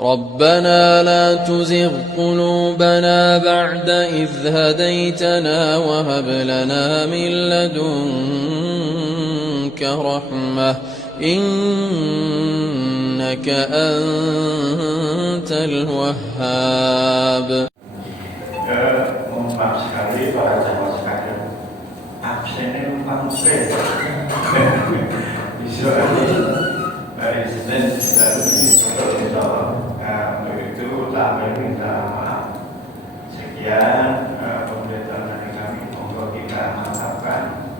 ربنا لا تزغ قلوبنا بعد إذ هديتنا وهب لنا من لدنك رحمة إنك أنت الوهاب. Maaf sekali para jamaah sekalian, absennya memang bisa hari Senin baru itu kami minta maaf. Sekian pemberitaan dari kami, monggo kita mantapkan,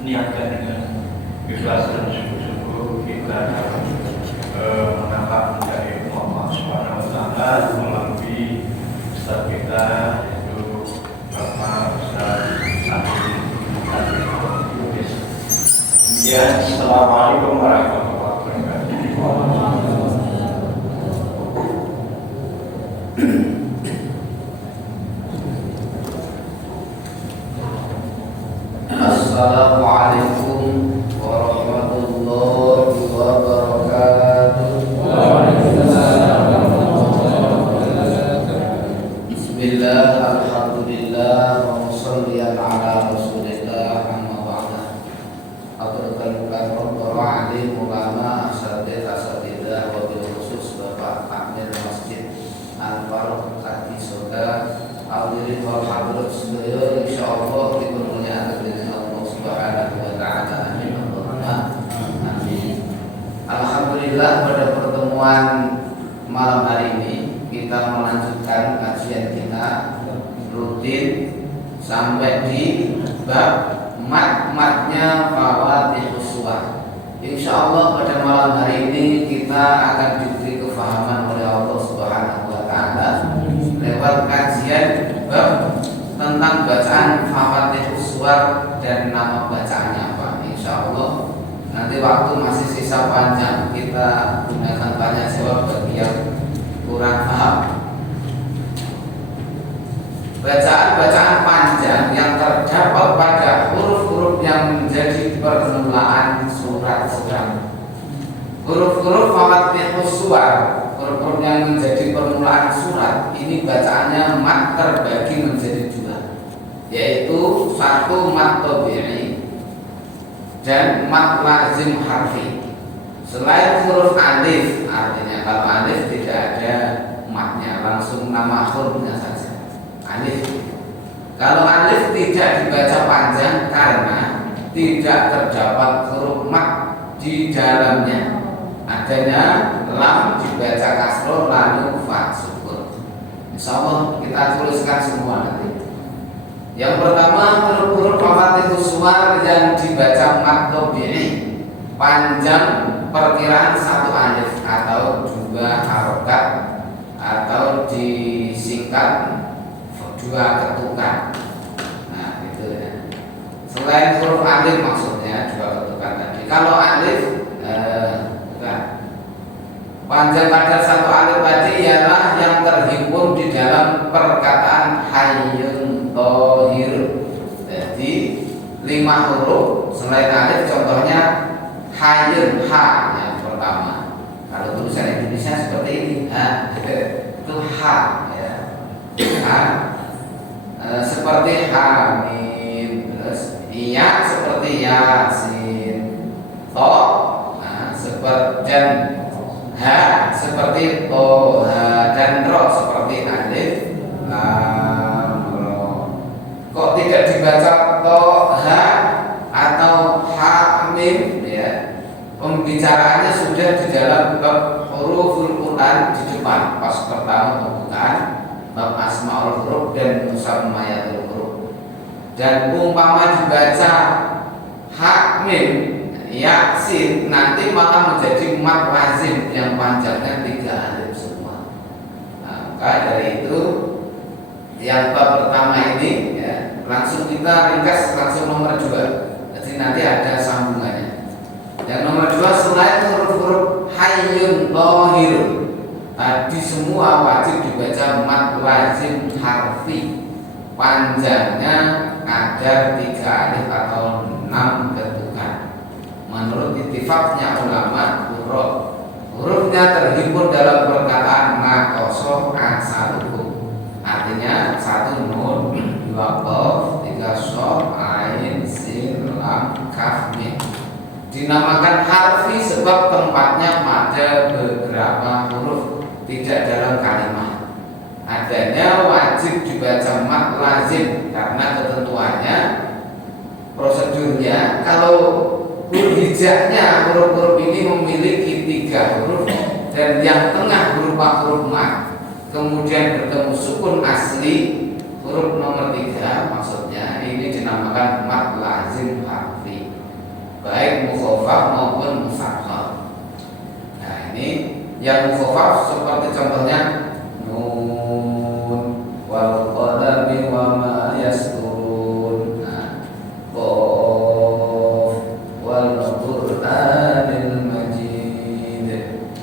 niatkan dengan ikhlas dan sungguh-sungguh kita menambah dari Allah Subhanahu Wa Taala melalui Ustaz kita yaitu Bapak Ustaz Amin. Assalamualaikum warahmatullahi wabarakatuh. Assalamualaikum warahmatullahi wabarakatuh. Bismillah, alhamdulillah, wa sholliyan ala rasulillah, amma ba'da. Aturkan para alim ulama asatidzah wa bil khusus Bapak Amir Masjid Al-Faruq Kaki Soda hadirin wal hadirat sedaya, insyaallah dipermuliakan oleh Allah Subhanahu wa taala. Amin. Amin. Alhamdulillah, pada pertemuan malam hari ini kita melanjutkan kajian kita rutin sampai di bab mat-matnya Fawathihus Suwar. Insyaallah pada malam hari ini kita akan diberi kefahaman oleh Allah Subhanahu wa taala lewat kajian bab tentang bacaan Fawathihus Suwar dan nama bacaannya apa. Insyaallah nanti waktu masih sisa panjang, kita gunakan tanya jawab bagi yang kurang paham. Bacaan-bacaan panjang yang terdapat pada huruf-huruf yang menjadi permulaan surat-surat. Huruf-huruf Fawathihus Suwar, huruf-huruf yang menjadi permulaan surat, ini bacaannya mat terbagi menjadi dua, yaitu satu mat tabi'i dan mat lazim harfi. Selain huruf alif, artinya kalau alif tidak ada matnya, langsung nama hurufnya saja alif. Kalau alif tidak dibaca panjang karena tidak terdapat huruf mat di dalamnya, adanya lam dibaca kasroh lalu fa sukun. Insyaallah kita tuliskan semua nanti. Yang pertama, huruf-huruf Fawathihus Suwar yang dibaca mat tabi'i panjang perkiraan satu alif atau dua harokat atau disingkat dua ketukan. Nah itu ya. Selain huruf alif maksudnya dua ketukan tadi. Kalau alif bukan. Panjang kadar satu alif tadi ialah yang terhimpun di dalam perkataan hayyun thahir. Jadi 5 huruf selain alif, contohnya hayyun, ha yang pertama. Kalau tulisan Indonesia seperti ini, ha itu ha ya. Ha seperti hamim, terus iya seperti yasin, to seperti dan ha seperti toha, dan ro seperti alif lam ro. Kok tidak dibaca toha atau hamim ya? Pembicaraannya sudah di dalam bab huruful Quran di depan pas pertama pembukaan bab asmaul huruf dan musammayatul huruf. Dan umpama dibaca hamim yasin nanti malah menjadi mat lazim yang panjangnya 3 alif semua. Nah, maka dari itu yang bab pertama ini ya, langsung kita ringkas langsung nomor 2. Jadi nanti ada sambungannya. Yang nomor 2, selain huruf-huruf hayyun thahir tadi semua wajib dibaca mat lazim harfi, panjangnya kadar 3 alif atau 6 ketukan. Menurut ittifaqnya ulama hurufnya terhimpun dalam perkataan nakoso asalukum. Artinya 1 nun, 2 qaf, 3 sha, ain, sin, lam, kaf, mim. Dinamakan harfi sebab tempatnya pada beberapa huruf, tidak dalam kalimat. Adanya wajib dibaca mad lazim karena ketentuannya, prosedurnya kalau huruf hijaknya huruf-huruf ini memiliki 3 huruf dan yang tengah berupa huruf mad, kemudian bertemu sukun asli huruf nomor 3, maksudnya ini dinamakan mad lazim harfi, baik mukhaffaf maupun musaqqal. Nah ini yang mukhaffaf seperti contohnya nun wal qalami wa ma yasturun, qaf wal qur'anil majid,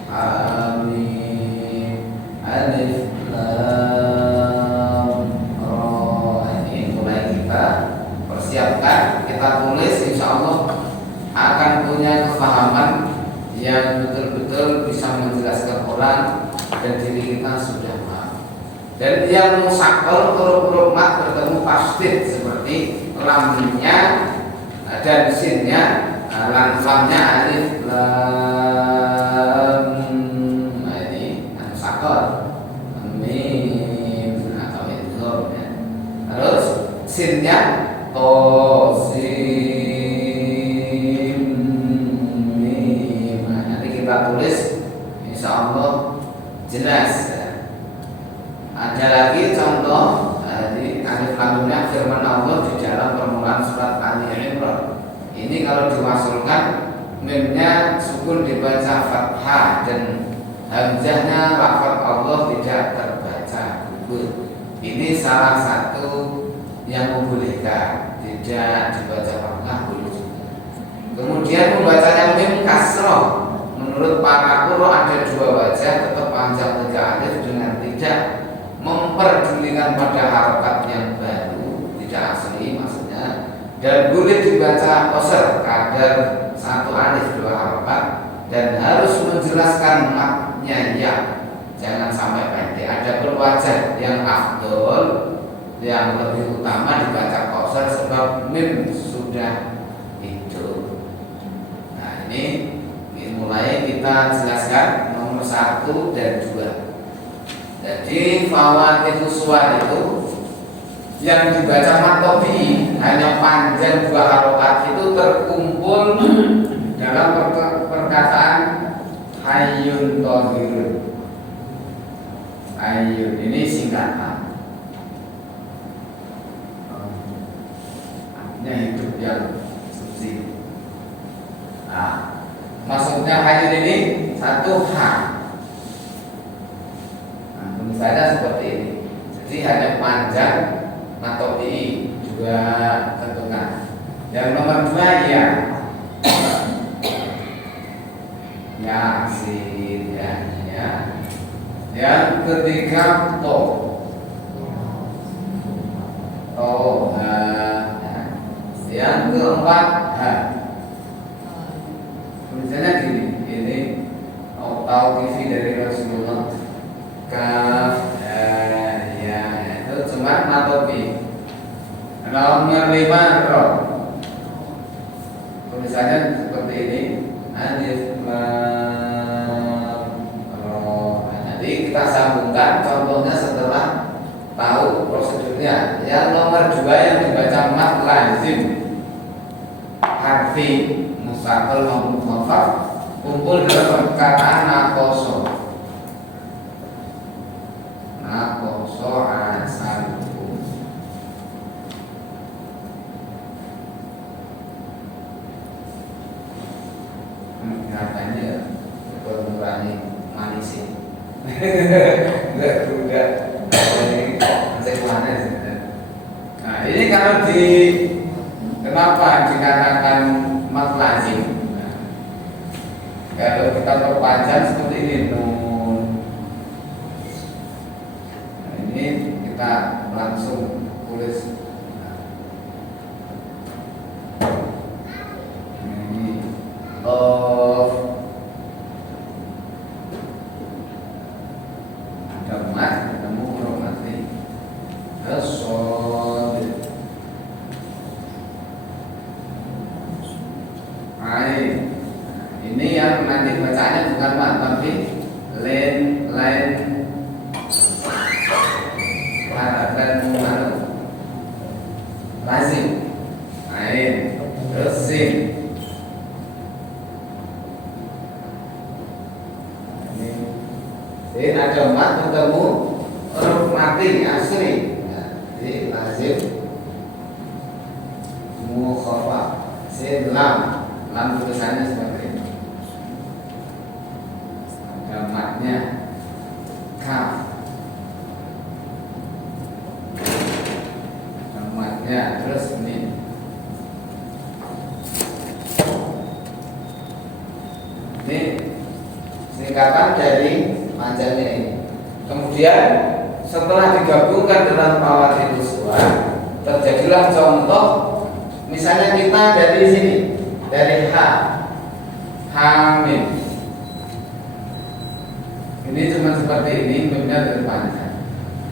amin, alif lam ra. Ini mulai kita persiapkan, kita tulis, insya Allah akan punya kefahaman yang betul-betul bisa menjelaskan orang dan diri kita sudah paham. Dan yang musaqqal huruf-huruf mad bertemu tasdid seperti lamnya dan sinnya, lamnya alif lam, ini musaqqal, mim atau idgham ya. Terus sinnya to, sin, mim. Nanti kita tulis insya Allah jelas ya. Ada lagi contoh di alif lamnya firman Allah di dalam permulaan surat Ali Imran. Ini kalau dimasulkan mimnya sukun dibaca fathah dan hamzahnya lafaz Allah tidak terbaca gugur. Ini salah satu yang membolehkan, tidak dibaca fathah boleh juga. Kemudian membacanya mim kasroh, menurut para qurra ada 2 wajah, tetap panjang 3 alif dengan tidak memperdulikan pada harokat yang baru, tidak asli maksudnya, dan boleh dibaca qasr kadar 1 alif 2 harokat, dan harus menjelaskan matnya ya, jangan sampai pendek. Ada berwajah yang afdol, yang lebih utama dibaca qasr sebab mim sudah hidup. Nah ini mulai kita jelaskan nomor 1 dan 2. Jadi fawatihus suwar itu yang dibaca matobi hanya panjang 2 harokat itu terkumpul dalam perkataan hayyun tohirun. Hayyun ini singkatan, artinya hidup yang suci. Nah, maksudnya hayyun ini 1 ha. Misalnya seperti ini. Jadi hanya panjang matobi juga tentukan. Yang nomor 2 ya, yasin ya. Yang ketiga to, yang keempat ha. Misalnya gini, ini tauqif dari Rasulullah, kaf ya, itu cuma matobi. Nomor 5 ro, tulisannya seperti ini, alif lam ro. Nanti kita sambungkan contohnya setelah tahu prosedurnya. Yang nomor 2 yang dibaca mad lazim harfi musaqqal maupun mukhaffaf kumpul dalam perkataan nakoso. Nakoso asalukum. Katanya mengurangi manis ini. Enggak ini cek mana sih. Nah ini kalau kenapa dikatakan mad lazim? Kalau kita perpanjang seperti ini nun. Nah, ini kita langsung tulis. Ini of ada yang nanti bacaannya bukan mat tapi lain harapkan lazim lain terus sin. Sin ada mat ketemu huruf mati asli. Jadi lazim mukhafa sin lam tulisannya seperti ini. Ada matnya kaf, matnya terus ini. Ini singkatan dari panjangnya ini. Kemudian setelah digabungkan dengan mawati uswah, terjadilah contoh. Misalnya kita dari sini, dari hamil. Ini cuma seperti ini, bentuknya dari panjang.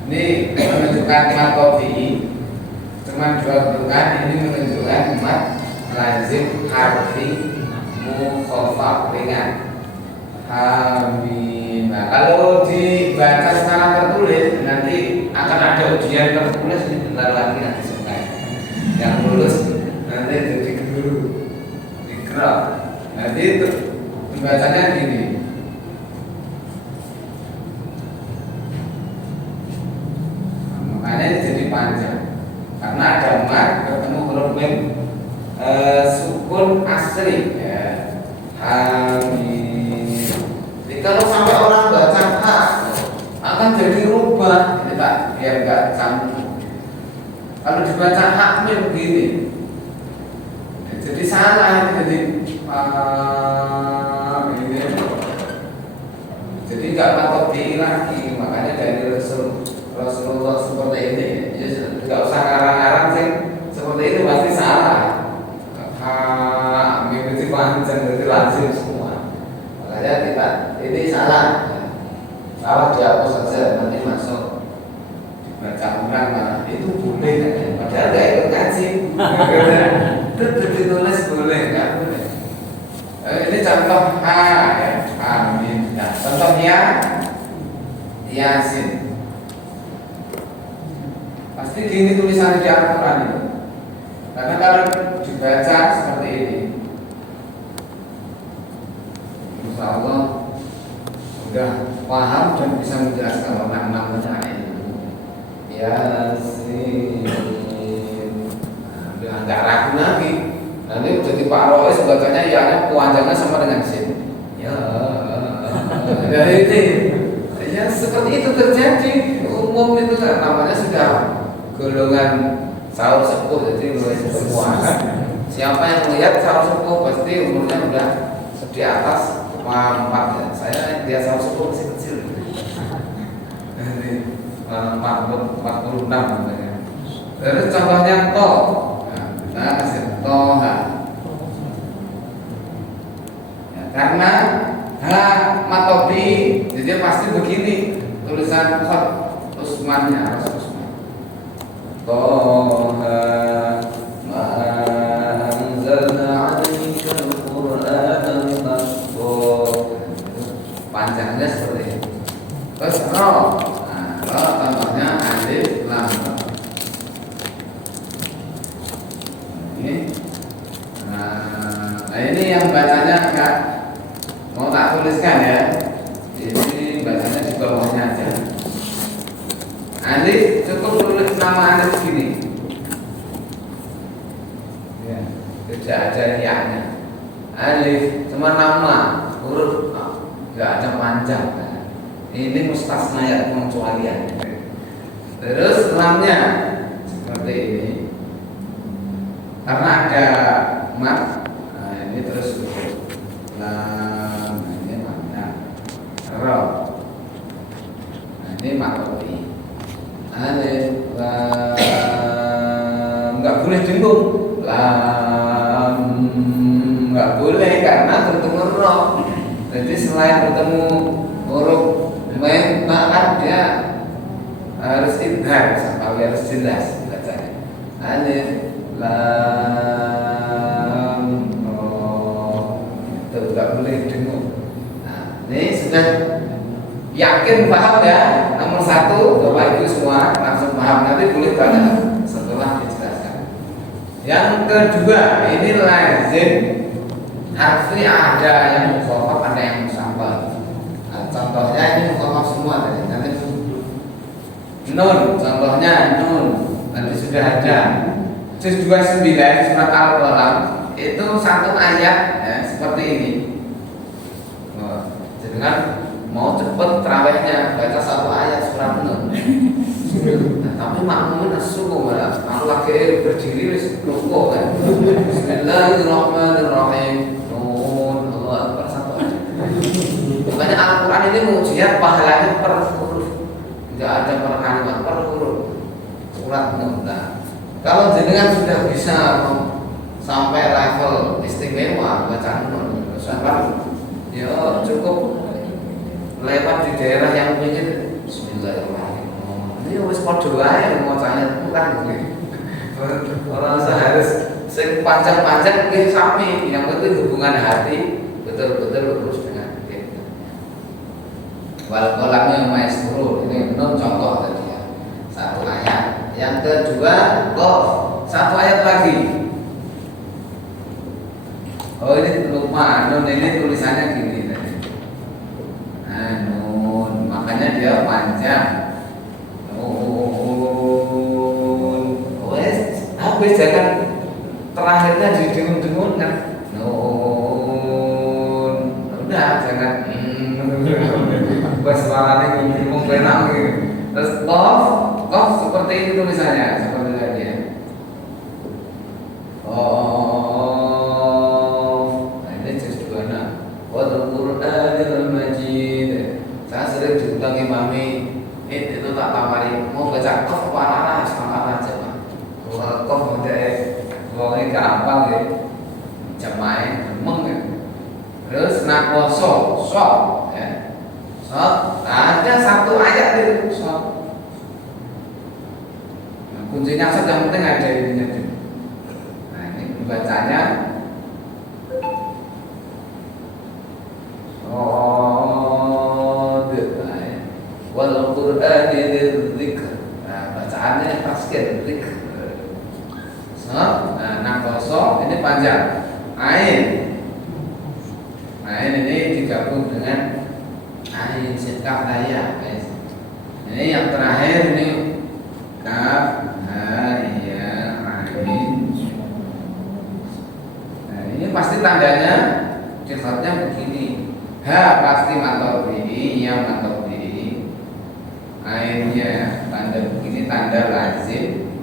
Ini menunjukkan mat kopi, cuma dua bentukan. Ini menunjukkan mat lazim harfi mukhafaf ringan. Hamil. Nah, kalau dibaca secara tertulis nanti akan ada ujian tertulis ini bentar lagi nanti selesai. Yang lulus nanti jadi guru ikra. Nanti itu dibacanya gini. Makanya ini jadi panjang karena ada mat ketemu huruf mim sukun asli ya. Hamil. Jadi kalau sampai orang baca akan jadi rubah, ini tak biar enggak campur. Kalau dibaca hamil begini, jadi salah jadi ini. Jadi enggak patut lagi. Makanya dari Rasulullah seperti ini, enggak usah ngarang-ngarang sih. Seperti itu pasti salah. Hamil itu panjang, jadi lazim semua. Makanya kita ini salah dihapus saja, nanti masuk dibaca ulang malah itu boleh kan? Padahal nggak ikut ngaji. Itu ditulis boleh nggak boleh. Ini contoh ya, amin. Nah, contohnya Yasin. Pasti gini tulisan di Al-Quran itu. Karena kalau dibaca seperti ini, insya Allah sudah paham dan bisa menjelaskan makna-makna itu. Yasin. Nah, nggak ragu lagi. Nanti jadi Pak Rois bacanya ya-nya panjangnya sama dengan sin. Ya. Itu. Ya seperti itu terjadi. Umum itu kan namanya sudah golongan sahur sepuh, jadi semua kan. Siapa yang melihat sahur sepuh pasti umurnya sudah di atas 4 ya. Saya dia sahur sepuh masih kecil. Jadi 46 namanya. Terus contohnya to. Nah, kita kasih toha. Ya, karena matobi, jadi pasti begini tulisan khot Usmannya harus Usman. Toha ma anzalna 'alaika al-Qur'ana litashqa. Panjangnya seperti ini. Terus ro. Nah, ro contohnya alif lam. Ini. Nah, ini yang bacanya enggak mau tak tuliskan ya. Ini bacanya di bawahnya aja. Alif cukup tulis nama alif gini. Ya, tidak ada ya-nya. Alif cuma nama, huruf enggak ada panjang. Ini mustasnayat pengecualian. Terus lamnya seperti ini. Karena ada mat, nah ini terus lam, ini makna ro. Nah ini makna alif lam, nggak boleh dengung. Lam nggak boleh karena bertemu ro. Jadi selain bertemu huruf mem, kan dia harus idhar, sampai harus jelas bacanya. Alif lam ro, itu nggak boleh dengung. sudah yakin paham ya? Nomor satu, Bapak Ibu semua langsung paham. Nanti boleh tanya setelah dijelaskan. Yang kedua, ini lazim harfi ada yang mukhaffaf, ada yang musabbah. Nah, contohnya ini mukhaffaf semua tadi. Nanti nun, contohnya nun. Nanti sudah ada. Juz 29 surat Al-Qalam itu satu ayat ya, seperti ini. Dengan mau cepet terawihnya baca satu ayat surat Nun. Nah, tapi makmumin asuku malah aku lagi berdiri wis rukuk kan. Bismillahirrahmanirrahim. Nun, Allah Akbar satu ayat. Makanya Al-Quran ini mujizat pahalanya per huruf, tidak ada per kalimat, per huruf. Surat Nun. Nah, kalau jenengan sudah bisa sampai level istimewa baca Nun, ya cukup lewat di daerah yang ingin Bismillahirrahmanirrahim. Ini wis padha wae macane bukan orang seharus sing panjang-panjang nggih sami, yang penting hubungan hati betul-betul lurus dengan kita. Wal qalamnya maestro ini nun contoh tadi ya. Satu ayat. Yang kedua, qaf. Satu ayat lagi. Oh ini lupa, nun ini tulisannya gini tadi. Nun, makanya dia panjang. Nun, wes, habis jangan terakhirnya didengung-dengung kan. Nun, udah jangan. Wes suaranya ngomong penak gitu. Terus qaf seperti ini tulisannya, seperti tadi ya. Mami itu tak tawari mau baca kof apa sama aja Pak. Kalau kof udah wongnya gampang ya, jamaah gemeng ya. Terus nakoso sok ya, sok ada satu ayat itu sok. Nah, kuncinya sok yang penting ada ininya. Nah ini bacanya wal Qur'ani dzikr. Nah, bacaannya tasghir dzikr. Nah, nakoso ini panjang. Ain. Ain ini digabung dengan ain sitkaf daya. Ini yang terakhir ini kaf ha ya ain. Nah, ini pasti tandanya sifatnya begini. Ha pasti mantap ini, yang mantap akhirnya tanda begini tanda lazim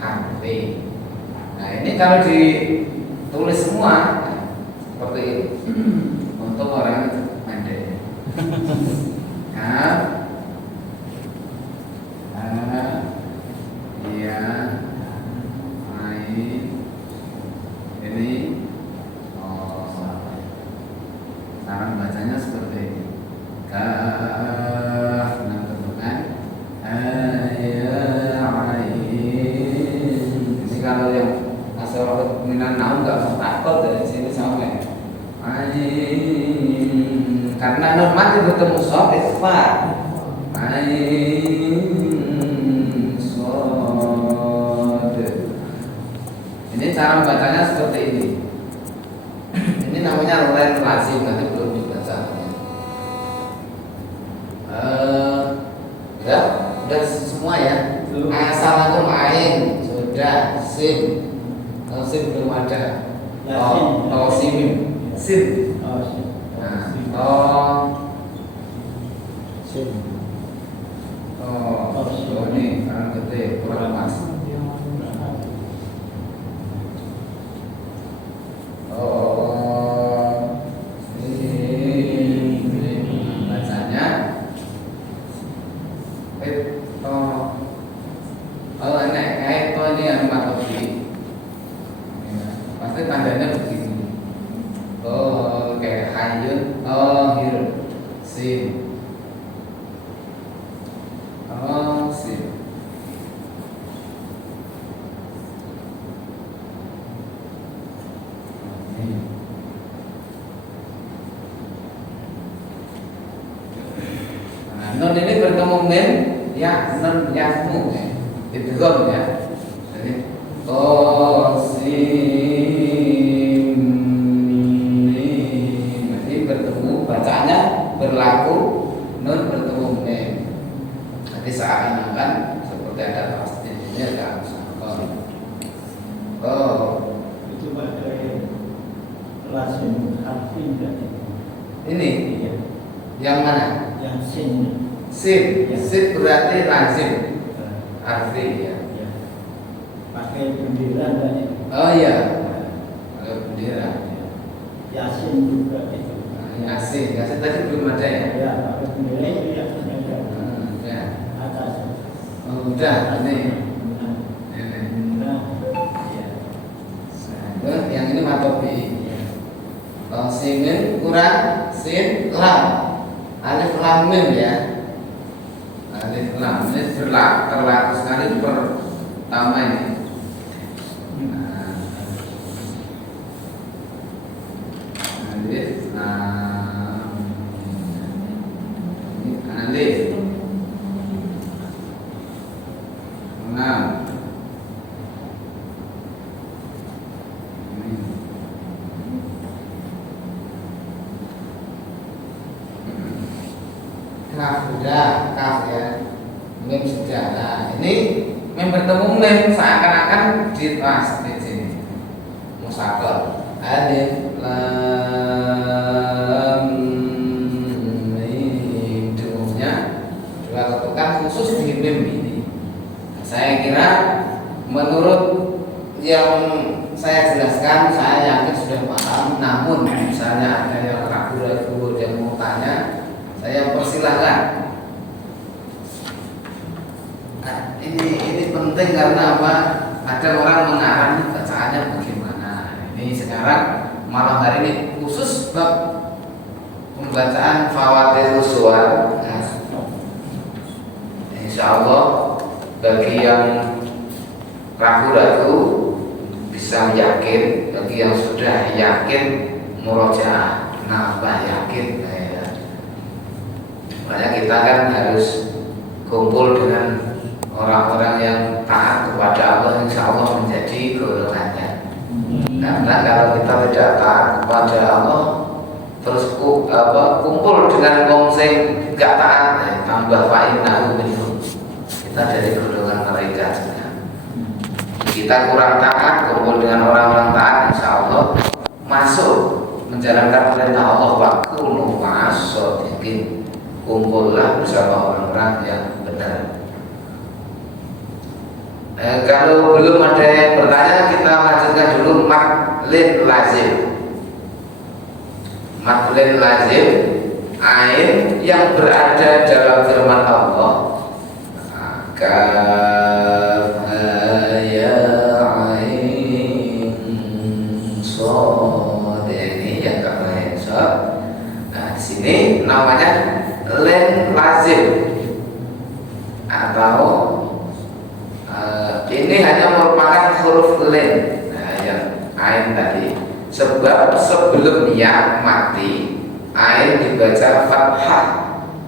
harfi. Nah ini kalau ditulis semua seperti ini untuk orang itu pendek. Nah, ya, ini sekarang bacanya seperti ini. Kalau yang masyarakat minat nahu nggak usah takut dari sini sampai karena normal bertemu sob itu pak ini cara membacanya seperti ini. Ini namanya rolen lazim, nanti belum dibaca. Ya, udah semua ya. Assalamualaikum ain sudah sim. Sim belum ada. Sim. Sim. Sim. Ini karena gede kurang pas. Tandanya begini. Kayak hayun, hir, sin. nun ini bertemu min ya nun yakmu ya. Idgham ya. Jadi qasim mim. Jadi bertemu bacaannya berlaku nun bertemu mim. Jadi seakan-akan seperti ada tasdidnya ada musakon. Oh, itu pakai langsung harfin dan ini iya. yang mana? Yang sin. Sin. Ya. Sin berarti lazim. Arfi ya. Ya. Pakai bendera dan itu. Oh iya. Kalau bendera. Yasin juga itu. Yasin. Yasin tadi belum ada ya? Ya, pakai bendera itu yasin ada. Ya. Atas. Oh, udah ini. Nah, Ini. nah, ya. Nah, yang ini matobi. Ya. Kalau sin kurang sin lam. Alif lam mim ya. Alif lam ini terlaku sekali pertama ini. Nah, alif lam ini alif lam kaf udah kaf ya mim sudah. Nah ini mim bertemu mim seakan-akan di sini musakal alif lam mim dengunya dua ketukan khusus di mim ini. Saya kira menurut yang saya jelaskan saya yakin sudah paham. Namun misalnya ada yang ragu-ragu yang mau tanya, saya persilahkan. Nah, ini penting karena apa? Ada orang mengarang bacaannya bagaimana. Ini sekarang malam hari ini khusus bab pembacaan Fawatirus Suwar. Nah, insya Allah bagi yang ragu-ragu bisa yakin, bagi yang sudah yakin murojaah nambah yakin. Makanya kita kan harus kumpul dengan orang-orang yang taat kepada Allah, insya Allah menjadi golongannya. Karena kalau kita tidak taat kepada Allah, terus kumpul dengan wong sing gak taat, tambah fa'innahu minhum. Kita dari golongan mereka juga. Kita kurang taat, kumpul dengan orang-orang taat, insya Allah masuk menjalankan perintah Allah. Wa kunu ma'as-shodiqin. Kumpullah bersama orang-orang yang benar. Kalau belum ada yang bertanya, kita lanjutkan dulu matlin lazim. Matlin lazim, ain yang berada dalam firman Allah. Kaf ya ain shad. Ini yang kaf shad. Nah, di sini namanya len lazim atau ini hanya merupakan huruf len. Nah, yang ain tadi, sebab sebelum ya mati ain dibaca fathah,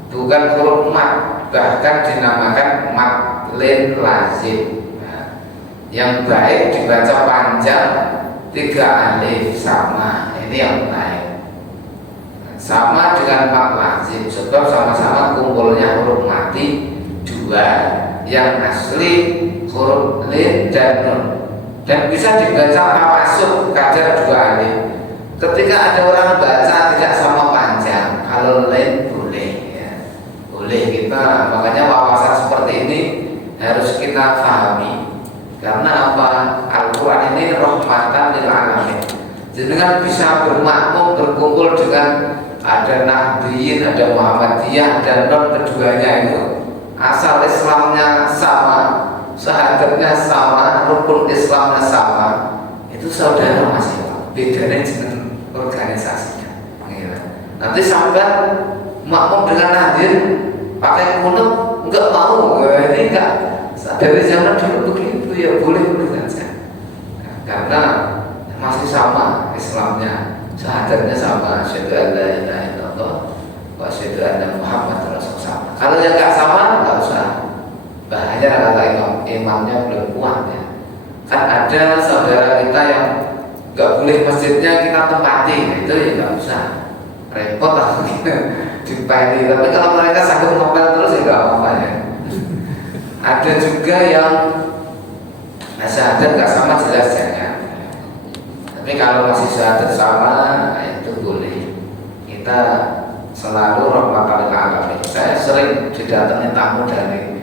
bukan huruf mat, bahkan dinamakan mat len lazim. Nah, yang baik dibaca panjang 3 alif sama. Ini yang baik. Sama dengan mat lazim, sebab sama-sama kumpulnya huruf mati 2, yang asli huruf lin dan nun, dan bisa dibaca masuk kadar 2 alif. Ketika ada orang baca tidak sama panjang, kalau lin boleh ya. Boleh kita, makanya wawasan seperti ini harus kita pahami. Karena apa? Al-Quran ini rahmatan lil alamin. Jenengan bisa bermakmum berkumpul dengan ada Nahdliyin, ada Muhammadiyah, dan non keduanya itu asal Islamnya sama, syahadatnya sama, rukun Islamnya sama, itu saudara masih bedanya dengan organisasinya. Nanti sampai makmum dengan hadir pakai kunut enggak mau, ini enggak. Dari zaman dulu begitu ya, boleh saja. Karena masih sama Islamnya. Syahadatnya sama, asyhadu an la ilaha illallah wa asyhadu anna Muhammadar Rasulullah. Kalau yang nggak sama nggak usah, bahaya kalau imamnya belum kuat ya. Kan ada saudara kita yang nggak boleh masjidnya kita tempati, itu ya nggak usah, repot lah dipeli. Tapi kalau mereka sanggup ngopel terus ya nggak apa-apa ya. Ada juga yang syahadat nggak sama jelas jangan. Tapi kalau masih syahadat sama, nah itu boleh. Kita selalu rahmatan lil alamin. Saya sering didatangi tamu dari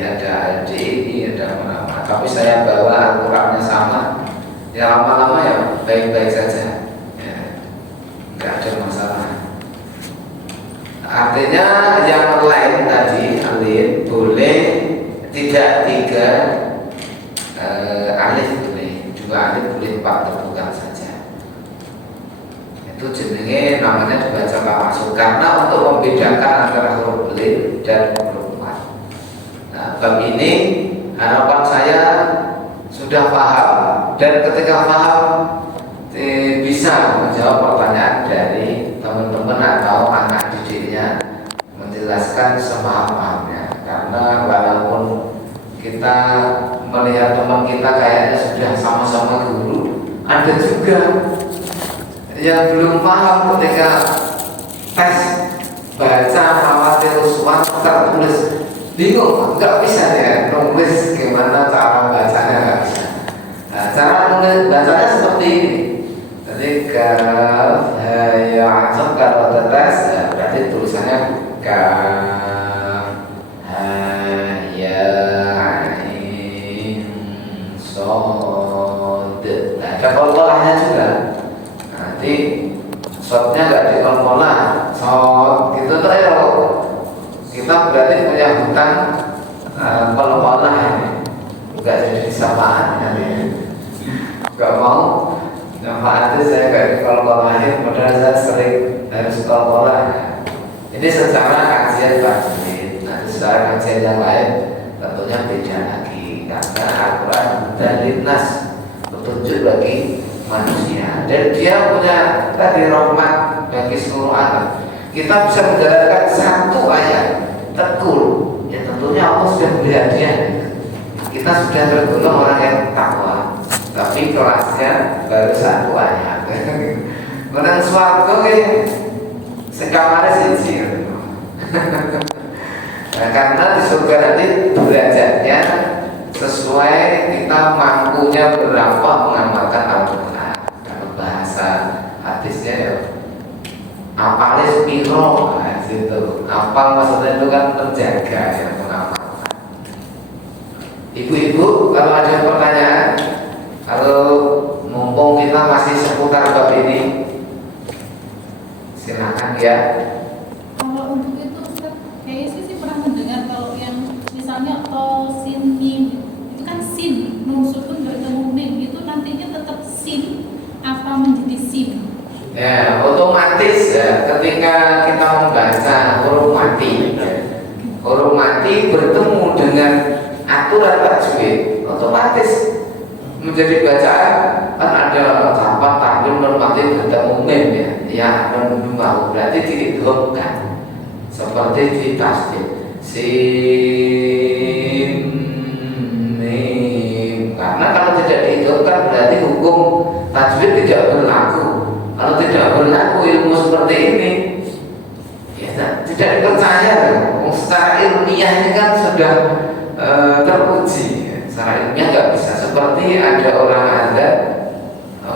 ada LDI, ada mana-mana. Tapi saya bawa Al-Qurannya sama. Ya lama-lama ya baik-baik saja. Ya, nggak ada masalah. Artinya yang lain tadi alif boleh tidak 3 alif boleh, 2 alif boleh, 4 terbuka saja. Itu jenenge namanya dibaca maksud karena untuk membedakan antara huruf alif dan huruf mat. Nah, bab ini harapan saya sudah paham, dan ketika paham bisa menjawab pertanyaan dari teman-teman atau anak didiknya, menjelaskan semampunya. Karena walaupun kita melihat teman kita kayaknya sudah sama-sama guru, ada juga yang belum paham ketika tes baca Mawatir Uswan tertulis bingung, nggak bisa ya nulis gimana cara bacanya, nggak bisa. Nah, cara nulis bacanya seperti ini. Jadi kaf ya asal kalau tetes berarti tulisannya kaf ya ain sod. Nah, ada kolkolahnya juga. Nanti sodnya nggak di kolkolah, sod gitu tuh ya. Kita berarti punya hutang kolkolah ini, nggak jadi samaan nanti. Nggak mau manfaatnya saya nggak kolkolahin, padahal saya sering harus kolkolah. Ini secara kajian wajib. Nanti secara kajian yang lain tentunya beda lagi, karena Al-Quran dari nas petunjuk bagi manusia, dan dia punya tadi rahmat bagi seluruh alam. Kita bisa menjalankan 1 ayat tekul, ya tentunya Allah sudah melihat dia. Kita sudah tergolong orang yang takwa, tapi kelasnya baru 1 ayat. Menang suatu ini sekamarnya siji. Nah, karena di surga nanti derajatnya sesuai kita mampunya berapa mengamalkan Al-Quran. Kalau bahasa hadisnya ya apalis piro, gitu. Apal maksudnya itu kan terjaga ya, mengamalkan. Ibu-ibu kalau ada pertanyaan, kalau mumpung kita masih seputar bab ini, silakan ya. Kalau untuk itu Ustaz, kayaknya sih pernah mendengar kalau yang misalnya sin mim itu kan sin, nun sukun bertemu mim, itu nantinya tetap sin apa menjadi sin? Ya, otomatis ya, ketika kita membaca huruf mati, huruf mati bertemu dengan aturan tajwid, otomatis menjadi bacaan. Kan ada capat taklil normatif bertemu mim ya, ya menunggu mau berarti didhomkan seperti di tasdid sin mim. Karena kalau tidak didhomkan berarti hukum tajwid tidak berlaku. Kalau tidak berlaku ilmu seperti ini, ya tidak dipercaya. Secara ilmiah ini kan sudah teruji. Secara ilmiah nggak bisa. Seperti ada orang ada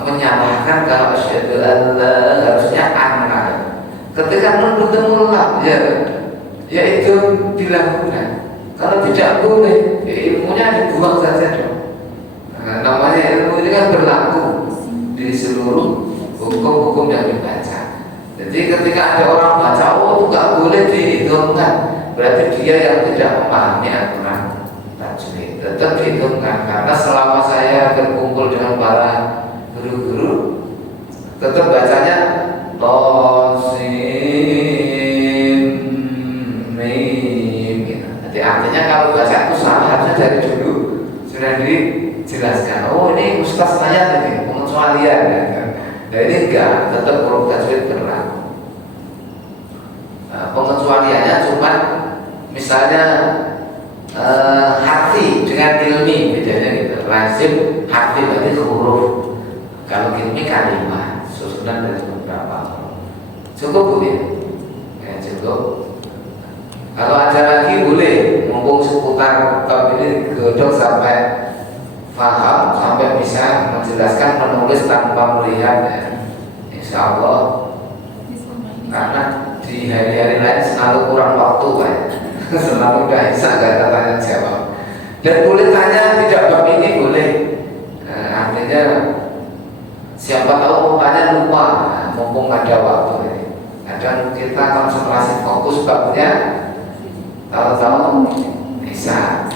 menyalahkan kalau asyhadu an la harusnya anna. Ketika nun bertemu lam, ya itu dilakukan. Kalau tidak boleh, ya ilmunya dibuang saja dong. Nah, namanya ilmu ini kan berlaku di seluruh hukum-hukum yang dibaca. Jadi ketika ada orang baca, oh itu nggak boleh dihitungkan, berarti dia yang tidak memahami aturan tajwid. Tetap dihitungkan, karena selama saya berkumpul dengan para guru-guru, tetap bacanya tosim mim. Jadi artinya kalau baca itu salah, harusnya dari dulu sudah dijelaskan. Oh ini ustaz tanya tadi pengecualian. Nah ini enggak, tetap huruf tajwid berlaku. Nah, pengecualiannya cuma Misalnya harfi dengan ilmi bedanya gitu. Lazim harfi berarti huruf. Kalau ilmi kalimat susunan dari beberapa. Cukup Bu ya? Ya cukup. Kalau ada lagi boleh, mumpung seputar bab ini godok sampai paham, sampai bisa menjelaskan menulis tanpa melihat ya. Insya Allah. Karena di hari-hari lain selalu kurang waktu kan. Selalu udah bisa gak ada tanya jawab. Dan boleh tanya tidak bab ini boleh. Artinya siapa tahu mau tanya lupa, mumpung ada waktu ini. Kadang kita konsentrasi fokus babnya, tahu-tahu bisa.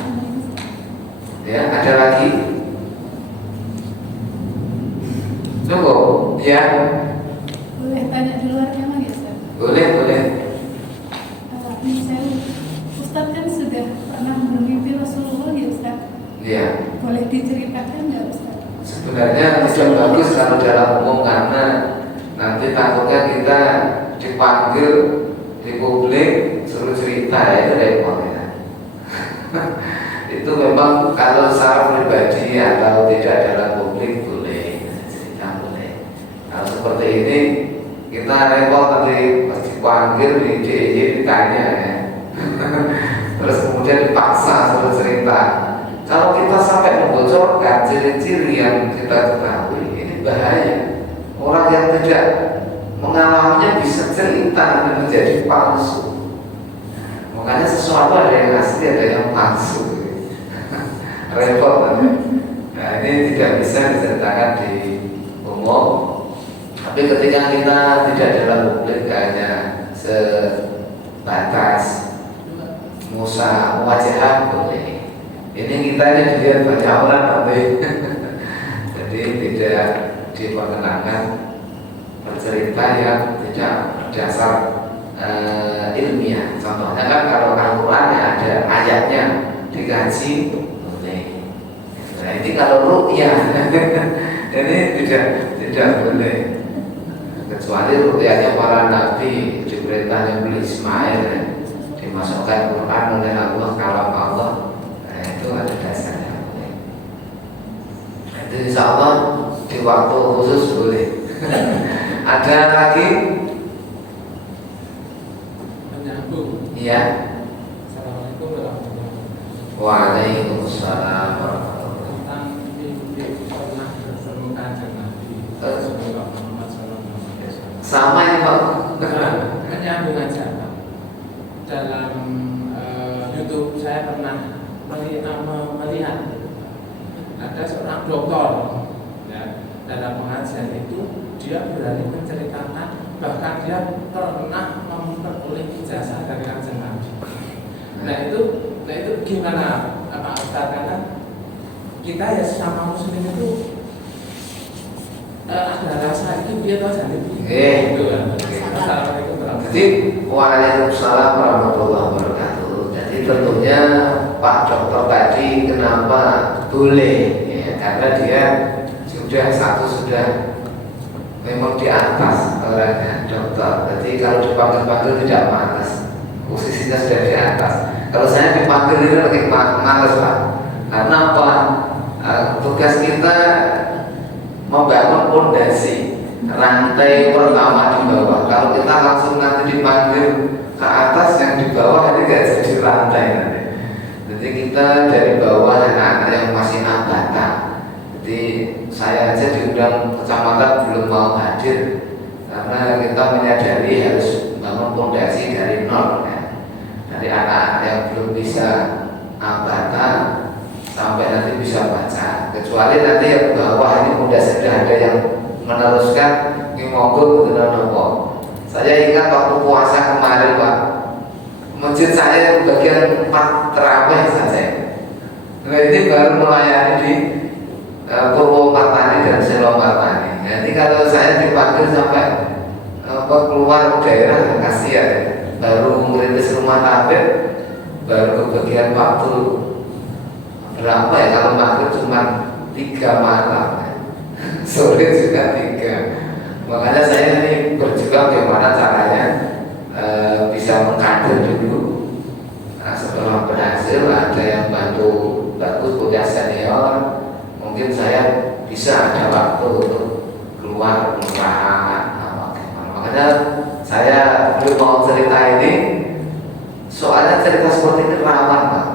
Ya, ada lagi? Cukup, ya. Boleh tanya di luar yang lagi, Ustaz? Boleh, boleh. Misalnya Ustaz kan sudah pernah bermimpi Rasulullah ya Ustaz? Iya. Boleh diceritakan nggak Ustaz? Sebenarnya tidak bagus kalau dalam umum karena nanti takutnya kita dipanggil di publik suruh cerita ya itu repot ya. Itu memang kalau secara pribadi atau tidak dalam publik boleh cerita boleh. Kalau seperti ini kita repot nanti pas dipanggil di DJ ditanya ya. Terus kemudian dipaksa suruh cerita. Kalau kita sampai membocorkan ciri-ciri yang kita ketahui ini bahaya. Orang yang tidak mengalaminya bisa cerita dan menjadi palsu. Makanya sesuatu ada yang asli ada yang palsu. Repot nanti. Nah ini tidak bisa diceritakan di umum. Tapi ketika kita tidak dalam publik hanya sebatas musa wajah boleh. Ini kita ini dilihat banyak orang nanti. Jadi tidak diperkenankan bercerita yang tidak berdasar ilmiah. Contohnya kan kalau Al-Quran ya ada ayatnya dikaji boleh. Nah ini kalau ru'yah ini tidak boleh. Kecuali ru'yahnya para nabi diperintah Nabi Ismail dimasukkan Quran oleh Allah kalam Allah. Nah itu ada dasarnya boleh. Itu insya Allah di waktu khusus boleh. Ada lagi? Menyambung. Iya. Assalamualaikum warahmatullahi wabarakatuh. Waalaikumsalam warahmatullahi Tentang mimpi pernah bertemu kanjeng Nabi Rasulullah Muhammad SAW. sama ini Pak. Menyambung aja Pak. Dalam YouTube saya pernah melihat ada seorang dokter ya, dalam pengajian itu dia berani menceritakan bahkan dia pernah memperoleh ijazah dari kanjeng Nabi. Nah itu gimana Pak Ustaz, karena kita ya sama muslim itu ada rasa itu dia tahu jadi gitu kan. Assalamualaikum warahmatullahi Jadi waalaikumsalam warahmatullahi wabarakatuh. Jadi tentunya Pak Dokter tadi kenapa boleh ya, karena dia sudah memang di atas orangnya dokter. Jadi kalau dipanggil-panggil tidak malas, posisinya sudah di atas. Kalau saya dipanggil ini lagi malas Pak. Karena apa? Tugas kita membangun fondasi rantai pertama di bawah. Kalau kita langsung nanti dipanggil ke atas, yang di bawah ini gak jadi rantai nanti. Jadi kita dari bawah anak-anak yang masih nabata. Jadi saya aja diundang kecamatan belum mau hadir karena kita menyadari harus bangun fondasi dari nol ya. Dari anak yang belum bisa nabata sampai nanti bisa baca. Kecuali nanti yang bawah ini mudah sudah ada yang meneruskan ini monggo betul nopo. Saya ingat waktu puasa kemarin Pak, masjid saya bagian 4 terawih saja. Nah ini baru melayani di Purwomartani dan Selomartani. Nanti kalau saya dipanggil sampai keluar daerah kasihan. Baru merintis rumah tabib, baru kebagian waktu berapa ya, kalau maghrib cuma 3 malam, sore juga 3. Makanya saya ini berjuang bagaimana caranya bisa mengkader dulu. Nah, mau cerita ini, soalnya cerita seperti ini rawan Pak.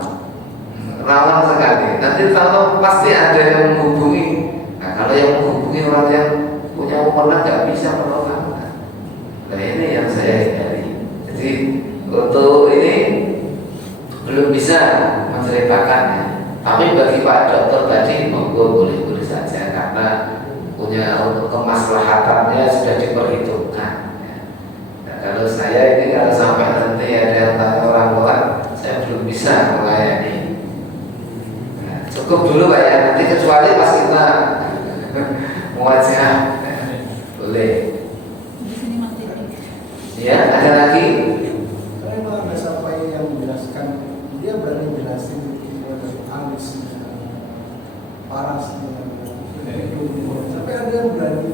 Rawan sekali. Nanti kalau pasti ada yang menghubungi. Nah kalau yang menghubungi orang yang punya wewenang nggak bisa menolak. Nah ini yang saya hindari. Jadi untuk ini belum bisa menceritakannya. Tapi bagi Pak Dokter tadi monggo boleh-boleh saja karena punya untuk kemaslahatannya sudah diperhitungkan. Nah, kalau saya ini kalau sampai nanti ada yang tanya orang-orang, saya belum bisa melayani. Nah, cukup dulu Pak ya. Nanti kecuali pas kita muwajah, boleh. Di sini mati. Ya, ada lagi? Saya malah ada sampai yang menjelaskan, dia berani jelasin dari alis, paras, sampai ada yang berani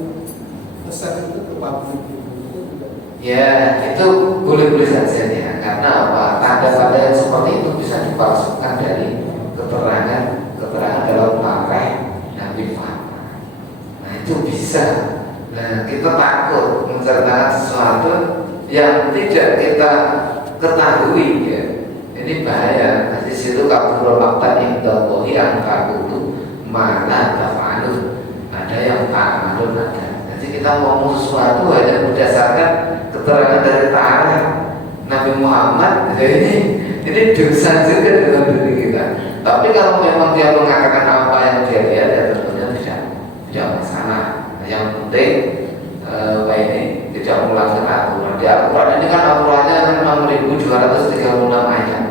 pesan itu ke pabrik itu juga. Ya, itu boleh-boleh saja ya. Karena apa? Tanda-tanda yang seperti itu bisa dipalsukan dari keterangan dalam pareh Nabi Muhammad. Nah itu bisa. Nah kita takut menceritakan sesuatu yang tidak kita ketahui ya. Ini bahaya. Di situ kabur maktan indallahi an taqulu ma la taf'alun. Ada yang tak malun ada. Jadi kita ngomong sesuatu hanya berdasarkan keterangan dari tarikh Nabi Muhammad. Jadi ini dosa juga dalam diri kita. Tapi kalau memang dia mengatakan apa yang dia lihat, ya tentunya tidak masalah. Yang penting ini tidak melanggar aturan. Di Al-Quran ini kan aturannya 6.236 ayat.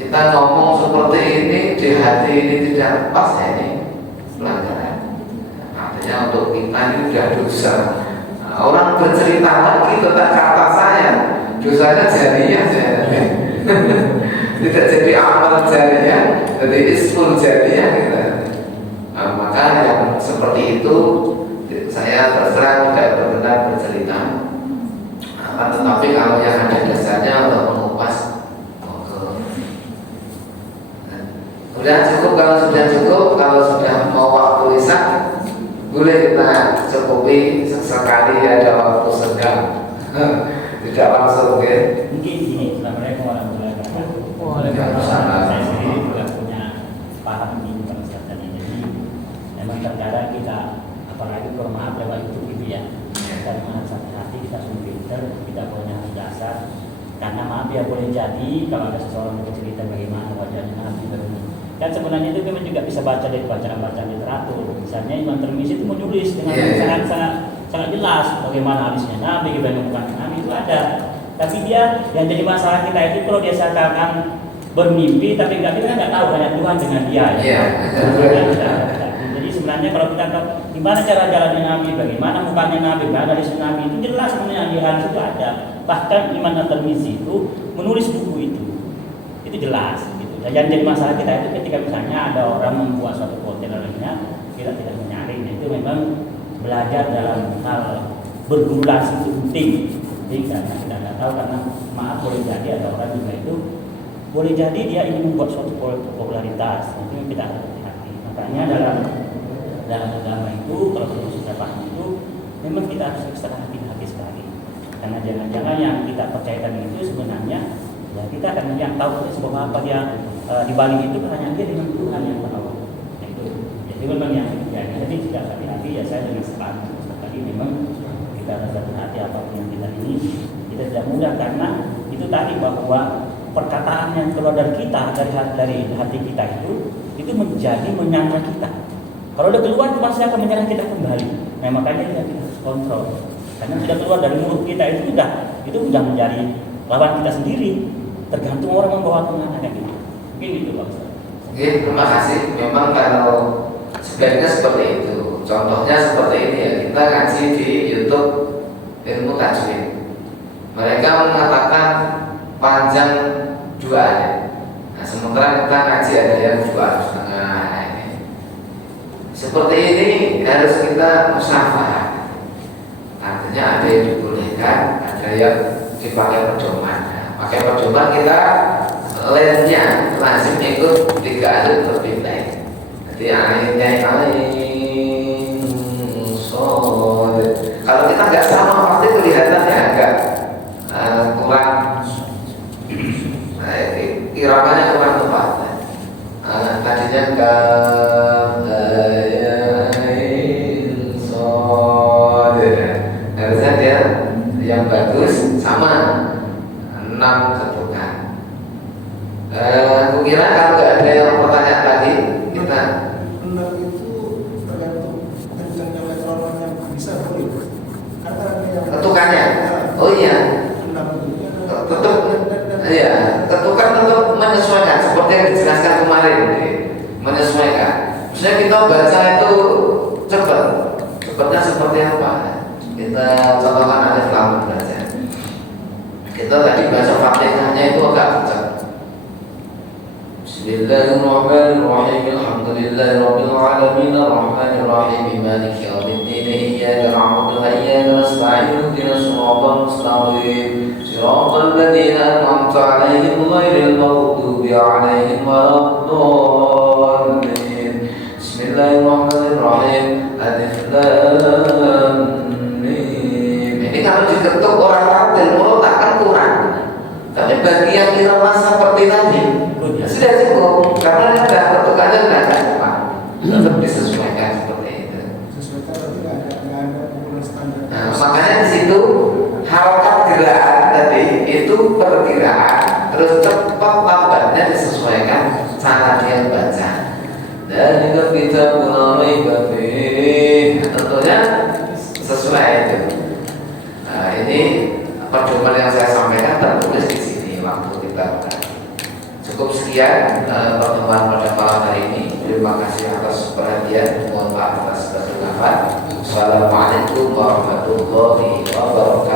Kita ngomong seperti ini di hati ini tidak pas ya, ini pelanggaran. Artinya untuk kita ini sudah dosa. Nah, orang bercerita lagi tentang kata saya, dosanya jariah saja. Tidak jadi amal jariah, jadi ismul jariah kita. Nah, maka yang seperti itu saya terserah tidak berkenan bercerita. Nah, tetapi kalau yang ada dasarnya untuk mengupas, sudah cukup. Kalau sudah cukup, kalau sudah mau waktu lisan, boleh kita cukupi sesekali ada waktu senggang. Tidak langsung ya. Mungkin gini, Assalamualaikum warahmatullahi wabarakatuh. Waalaikumsalam. Saya sendiri juga punya paham di kesehatan ini. Jadi memang terkadang kita, apalagi maaf lewat YouTube gitu ya, kita dengan hati kita sungguh pinter, kita punya dasar. Karena maaf ya boleh jadi kalau ada seseorang yang bercerita bagaimana wajahnya Nabi begini. Dan sebenarnya itu memang juga bisa baca dari bacaan-bacaan literatur. Misalnya Imam Tirmizi itu menulis dengan sangat jelas bagaimana hadisnya Nabi, bagaimana Nabi itu ada. Tapi dia yang jadi masalah kita itu kalau dia seakan bermimpi tapi kita nggak tahu hanya Tuhan dengan dia. Ya. Jadi sebenarnya kalau kita tahu gimana cara jalannya Nabi, bagaimana mukanya Nabi, bagaimana hadis Nabi itu jelas sebenarnya di hadis itu ada. Bahkan Imam Tirmizi itu menulis buku itu jelas. Dan yang jadi masalah kita itu ketika misalnya ada orang membuat suatu konten lainnya, kita tidak menyaring. Itu memang belajar dalam hal berdurasi itu penting. Jadi karena kita tidak tahu, karena maaf boleh jadi ada orang juga itu boleh jadi dia ingin membuat suatu popularitas. Itu kita harus hati-hati. Makanya dalam agama itu kalau kita paham itu memang kita harus ekstra hati-hati sekali. Karena jangan-jangan yang kita percayakan itu sebenarnya ya kita akan yang tahu sebab apa dia di balik itu hanya dia dengan Tuhan yang tahu. Itu. Jadi memang yang terjadi. Jadi tidak hati-hati ya saya dengan sepakat tadi memang kita harus hati-hati apapun yang kita ini kita tidak mudah karena itu tadi bahwa perkataan yang keluar dari kita dari hati kita itu menjadi menyangka kita. Kalau udah keluar itu pasti akan menyerang kita kembali. Nah makanya kita harus kontrol. Karena sudah keluar dari mulut kita itu sudah menjadi lawan kita sendiri. Tergantung orang membawa kemana kan gitu. Mungkin itu Pak Ustaz. Oke, terima kasih. Memang kalau sebaiknya seperti itu. Contohnya seperti ini ya. Kita ngaji di YouTube ilmu tajwid. Mereka mengatakan panjang 2 ayat. Nah, sementara kita ngaji ada yang 2,5 ini. Seperti ini harus kita musyawarah. Artinya ada yang dibolehkan, ada yang dipakai pedoman. Pakai pedoman kita lainnya lazim ikut 3 alif lebih baik. Jadi alifnya alif sod. Kalau kita nggak sama pasti kelihatannya agak iramannya kurang tepat. Tadinya harusnya dia yang bagus sama 6 ketukan. Aku kira kalau nggak ada yang pertanyaan lagi kita 6 itu tergantung kencangnya metronomnya bisa boleh. Karena ada yang ketukannya. Oh iya, 6 itu tetap iya, ketukan tetap menyesuaikan seperti yang dijelaskan kemarin, menyesuaikan. Misalnya kita baca itu cepatnya seperti apa? Kita contohkan alif lam baca. Kita tadi baca Fatihahnya itu agak kencang. Bismillahirrahmanirrahim. Alhamdulillahirabbil alamin arrahmanir rahim maliki yaumiddin iyyaka na'budu wa iyyaka nasta'in ihdinas siratal mustaqim siratal ladzina an'amta 'alaihim ghairil maghdubi 'alaihim waladdallin. Bismillahirrahmanirrahim. Alif lam mim. Ini kalau diketuk orang ratil mulut akan kurang. Tapi bagi yang irama seperti tadi sudah cukup karena ada ketukannya sudah ada cepat. Tetap disesuaikan seperti itu. sesuaikan berarti nggak ada ukuran standar. Nah, makanya di situ harokat gerakan tadi itu perkiraan, terus cepat lambatnya disesuaikan cara dia baca. Dan juga kita mulai babi, tentunya sesuai itu. Nah, ini pedoman yang saya sampaikan tertulis di sini waktu kita. Cukup sekian pertemuan pada malam hari ini. Terima kasih atas perhatian. Mohon maaf atas kesilapan. Wassalamualaikum warahmatullahi wabarakatuh.